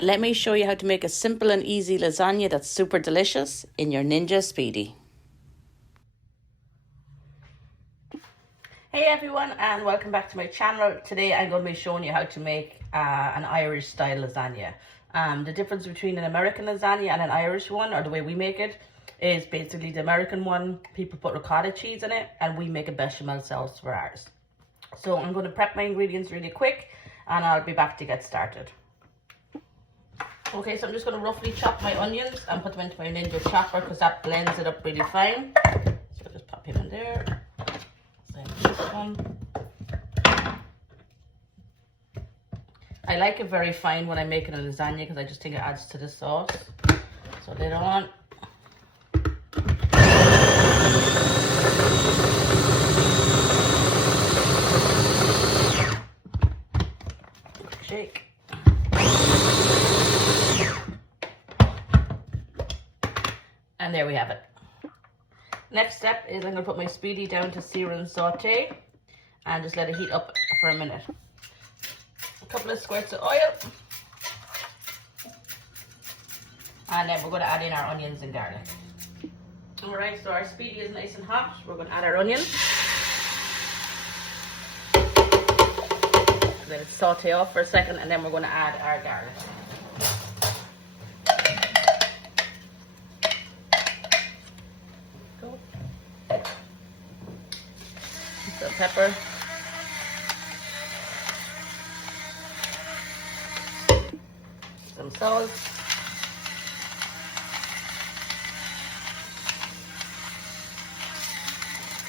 Let me show you how to make a simple and easy lasagna that's super delicious in your Ninja Speedi. Hey everyone, and welcome back to my channel. Today I'm going to be showing you how to make an Irish style lasagna. The difference between an American lasagna and an Irish one, or the way we make it, is basically the American one, people put ricotta cheese in it, and we make a bechamel sauce for ours. So I'm going to prep my ingredients really quick and I'll be back to get started. Okay, so I'm just going to roughly chop my onions and put them into my Ninja chopper because that blends it up really fine. So I'll just pop him in there. Same this one. I like it very fine when I'm making a lasagna because I just think it adds to the sauce. So later on. Shake. And there we have it. Next step is I'm going to put my Speedi down to sear and saute and just let it heat up for a minute. A couple of squirts of oil. And then we're going to add in our onions and garlic. Alright, so our Speedi is nice and hot. We're going to add our onions. Let it saute off for a second and then we're going to add our garlic. Some pepper. Some salt.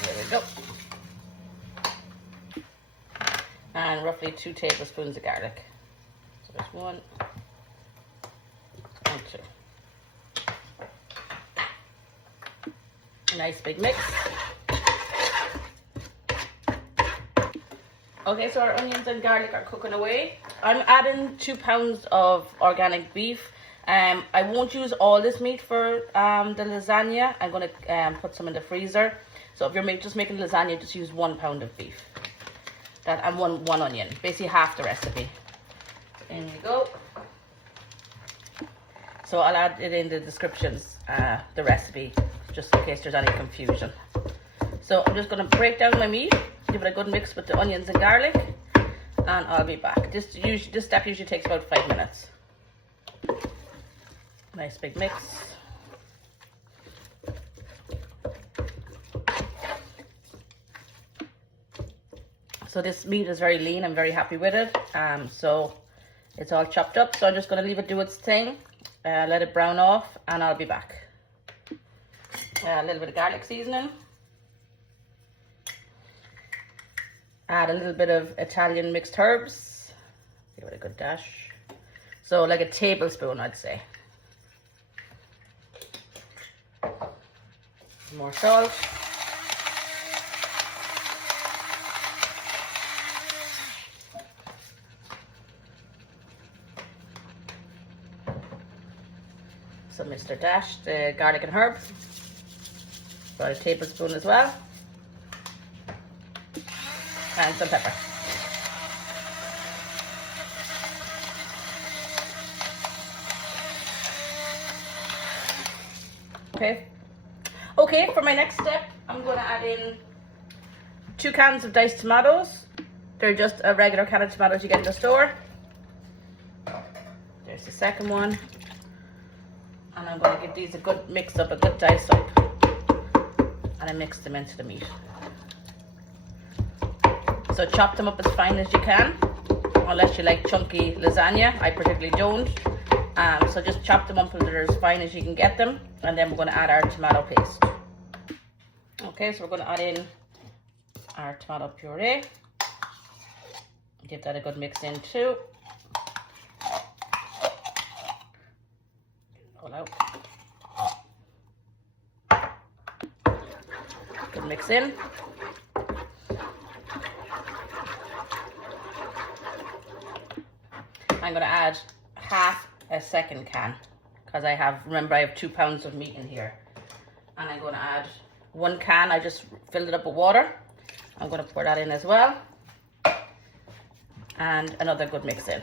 There we go. And roughly 2 tablespoons of garlic. So there's 1 and 2. A nice big mix. Okay, so our onions and garlic are cooking away. I'm adding 2 pounds of organic beef. I won't use all this meat for the lasagna. I'm going to put some in the freezer. So if you're just making lasagna, just use 1 pound of beef. That and one onion, basically half the recipe. In we go. So I'll add it in the descriptions, the recipe, just in case there's any confusion. So I'm just going to break down my meat. Give it a good mix with the onions and garlic, and I'll be back. This step usually takes about 5 minutes. Nice big mix. So this meat is very lean. I'm very happy with it. So it's all chopped up. So I'm just going to leave it do its thing, let it brown off, and I'll be back. A little bit of garlic seasoning. Add a little bit of Italian mixed herbs. Give it a good dash. So like a tablespoon, I'd say. More salt. Some Mr. Dash, the garlic and herbs. About a tablespoon as well. And some pepper. Okay, for my next step, I'm going to add in 2 cans of diced tomatoes. They're just a regular can of tomatoes you get in the store. There's the second one. And I'm going to give these a good mix up, a good dice up. And I mix them into the meat. So chop them up as fine as you can, unless you like chunky lasagna. I particularly don't. So just chop them up until they're as fine as you can get them. And then we're going to add our tomato paste. Okay, so we're going to add in our tomato puree. Give that a good mix in too. All out. Good mix in. I'm going to add half a second can because remember I have 2 pounds of meat in here. And I'm going to add 1 can. I just filled it up with water. I'm going to pour that in as well. And another good mix in.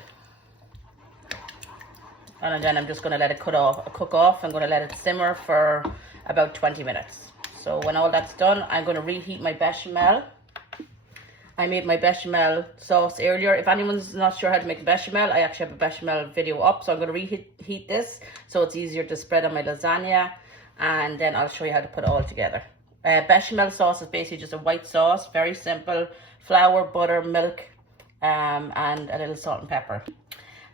And then I'm just going to let it cook off. I'm going to let it simmer for about 20 minutes. So when all that's done, I'm going to reheat my bechamel. I made my bechamel sauce earlier. If anyone's not sure how to make a bechamel, I actually have a bechamel video up. So I'm going to reheat this so it's easier to spread on my lasagna. And then I'll show you how to put it all together. Bechamel sauce is basically just a white sauce. Very simple. Flour, butter, milk, and a little salt and pepper.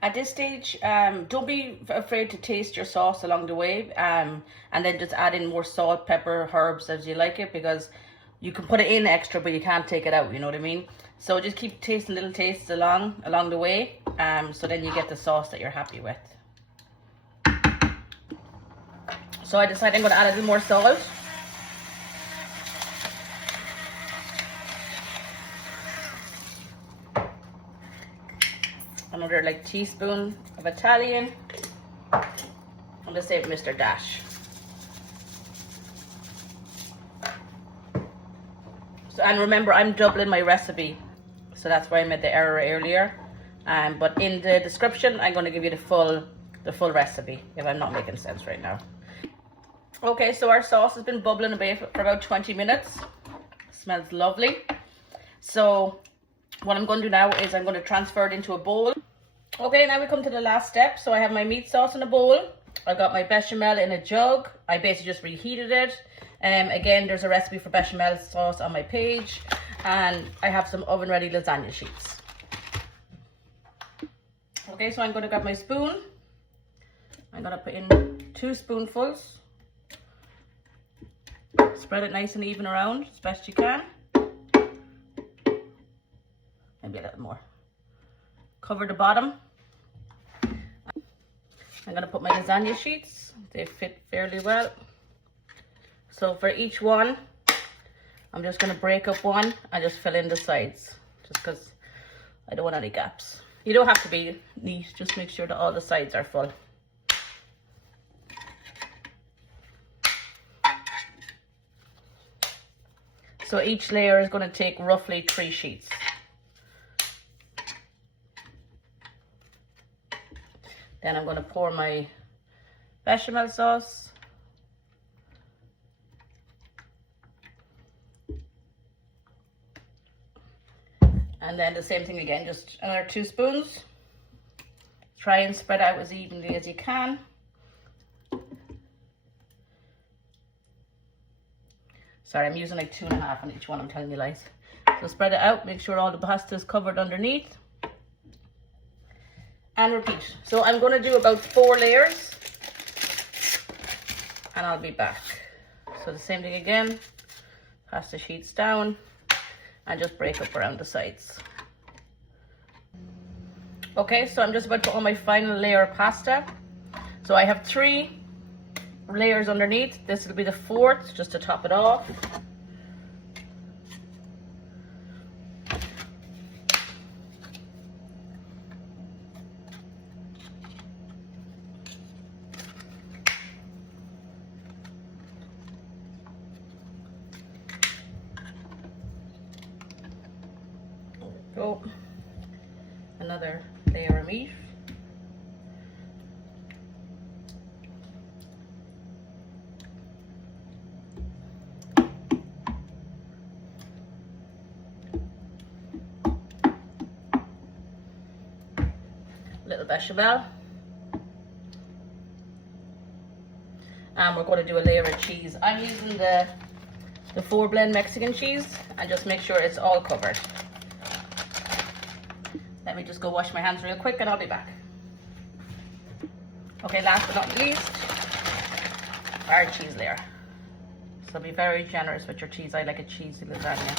At this stage, don't be afraid to taste your sauce along the way. And then just add in more salt, pepper, herbs as you like it. Because you can put it in extra, but you can't take it out, you know what I mean? So just keep tasting little tastes along the way, so then you get the sauce that you're happy with. So I decided I'm going to add a little more salt. Another like teaspoon of Italian. I'll just say Mr. Dash. So, and remember, I'm doubling my recipe, so that's why I made the error earlier. But in the description, I'm going to give you the full recipe if I'm not making sense right now. Okay, so our sauce has been bubbling away for about 20 minutes. Smells lovely. So what I'm going to do now is I'm going to transfer it into a bowl. Okay, now we come to the last step. So I have my meat sauce in a bowl. I got my bechamel in a jug. I basically just reheated it. Again, there's a recipe for bechamel sauce on my page, and I have some oven ready lasagna sheets. Okay, so I'm going to grab my spoon. I'm going to put in 2 spoonfuls. Spread it nice and even around as best you can. Maybe a little more. Cover the bottom. I'm going to put my lasagna sheets. They fit fairly well. So for each one, I'm just going to break up one and just fill in the sides, just because I don't want any gaps. You don't have to be neat, just make sure that all the sides are full. So each layer is going to take roughly 3 sheets. Then I'm going to pour my bechamel sauce. And then the same thing again, just another 2 spoons. Try and spread out as evenly as you can. Sorry, I'm using like 2.5 on each one, I'm telling you lies. So spread it out, make sure all the pasta is covered underneath. And repeat. So I'm going to do about 4 layers. And I'll be back. So the same thing again. Pasta sheets down. And just break up around the sides. Okay, so I'm just about to put on my final layer of pasta. So I have 3 layers underneath. This will be the 4th, just to top it off. Go. Another layer of meat. Little bechamel. And we're going to do a layer of cheese. I'm using the 4-blend Mexican cheese, and just make sure it's all covered. Let me just go wash my hands real quick and I'll be back. Okay, last but not least, our cheese layer. So be very generous with your cheese. I like a cheesy lasagna.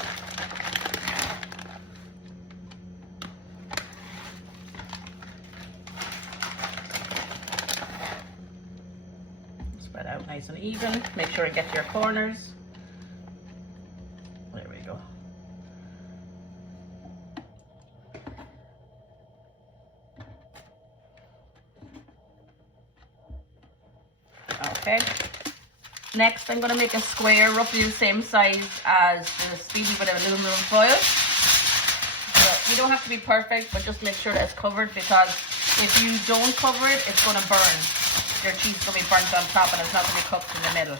Spread out nice and even. Make sure it gets to your corners. There we go. Okay. Next, I'm going to make a square roughly the same size as the Speedi with aluminum foil. So you don't have to be perfect, but just make sure that it's covered, because If you don't cover it, it's going to burn. Your cheese is going to be burnt on top and it's not going to be cooked in the middle.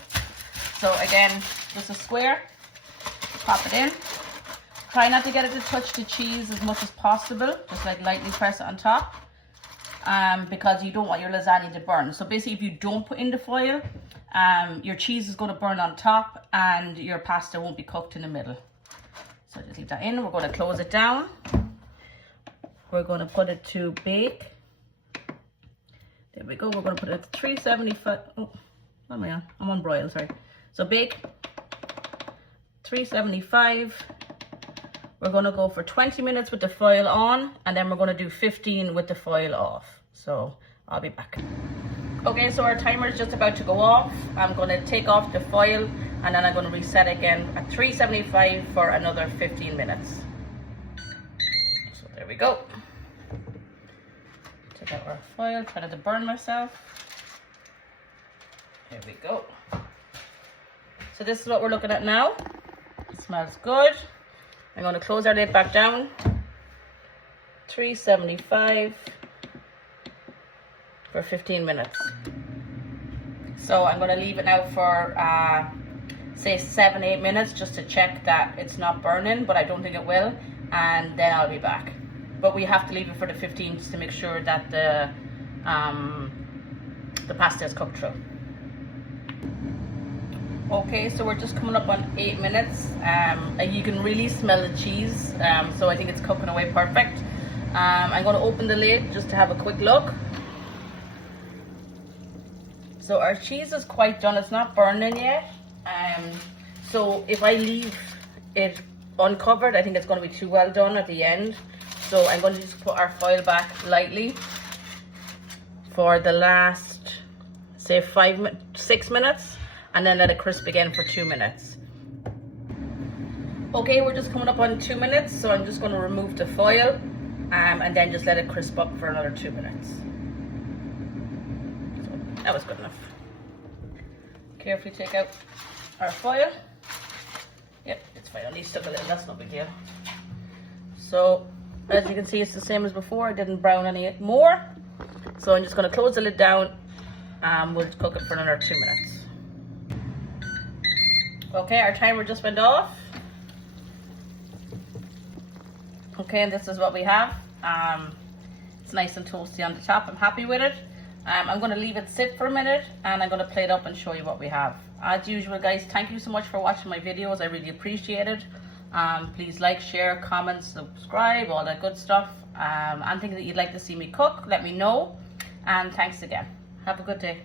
So again, just a square, pop it in. Try not to get it to touch the cheese as much as possible, just like lightly press it on top, because you don't want your lasagna to burn. So basically, if you don't put in the foil, your cheese is going to burn on top and your pasta won't be cooked in the middle. So just leave that in. We're going to close it down. We're going to put it to bake. There we go. We're going to put it at 375. Oh, what am I on? I'm on broil, sorry. So bake 375. We're going to go for 20 minutes with the foil on, and then we're going to do 15 with the foil off. So I'll be back. Okay, so our timer is just about to go off. I'm going to take off the foil, and then I'm going to reset again at 375 for another 15 minutes. So there we go. Take out our foil, try not to burn myself. There we go. So this is what we're looking at now. It smells good. I'm going to close our lid back down. 375 for 15 minutes. So I'm going to leave it now for say 7-8 minutes just to check that it's not burning, but I don't think it will, and then I'll be back. But we have to leave it for the 15 just to make sure that the pasta is cooked through. Okay, so we're just coming up on 8 minutes. You can really smell the cheese, so I think it's cooking away perfect. I'm going to open the lid just to have a quick look. So our cheese is quite done. It's not burning yet. So if I leave it uncovered, I think it's going to be too well done at the end. So I'm going to just put our foil back lightly for the last, say 6 minutes, and then let it crisp again for 2 minutes. Okay, we're just coming up on 2 minutes, so I'm just going to remove the foil and then just let it crisp up for another 2 minutes. So that was good enough. Carefully take out our foil. Yep, it's fine. At least stuck a little, that's no big deal. So as you can see, it's the same as before. I didn't brown any more. So I'm just going to close the lid down and we'll cook it for another 2 minutes. Okay, our timer just went off. Okay, and this is what we have. It's nice and toasty on the top. I'm happy with it. I'm going to leave it sit for a minute and I'm going to plate up and show you what we have. As usual, guys, thank you so much for watching my videos. I really appreciate it. Please like, share, comment, subscribe, all that good stuff. Anything that you'd like to see me cook, let me know. And thanks again. Have a good day.